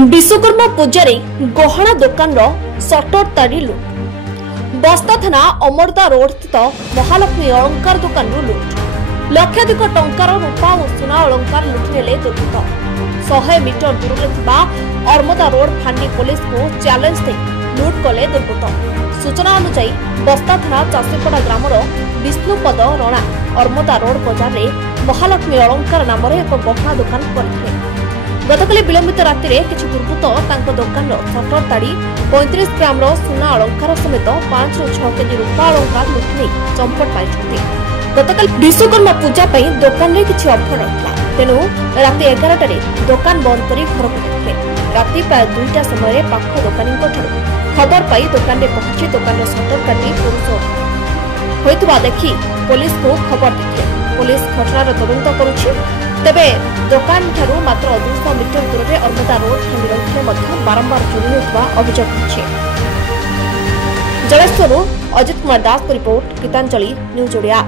विश्वकर्मा पूजा गहना दुकान सटर ताड़ी लुट। बस्ता थाना अमरदा रोड स्थित महालक्ष्मी अलंकार दुकान लुट। लक्षाधिक टंकार रूपा और सुना अलंकार लुटि नेले दुर्बृत्त। 100 मीटर दूर अरमदा रोड फांडी पुलिस को चैलेंज दे लुट कले दुर्बृत्त। सूचना अनुसार बस्ता थाना चाषीपड़ा ग्रामर विष्णुपद रणा अरमदा रोड बजार में महालक्ष्मी अलंकार नाम एक गहना दुकान करथिले। गतकाली विलंबित राति में किसी दुर्बृत्त दुकान सटर ताड़ी 35 ग्राम सुना अलंकार समेत 5 ରୁ 6 केजी रूपा अलंकार लुटि नहीं चंपट पाई। गतकाली विश्वकर्मा पूजा दुकान में किसी अफर रहा तेणु राति 11 दुकान बंद कर घर को जाते। राति प्राय 2टा समय पाख दुकानी खबर पाई दुकान में पहुंची दुकान सटर काटी पुरुष होता देखी पुलिस को खबर देते। पुलिस घटनार तदंत करुछि। तेबे दुकान ठारू मात्र 200 मीटर दूर में अरमदा रोड फांडी रही बारंबार चोरी होता अभियोग होछि। जलेश्वरु अजित कुमार दास रिपोर्ट गीतांजलि न्यूज ओडिया।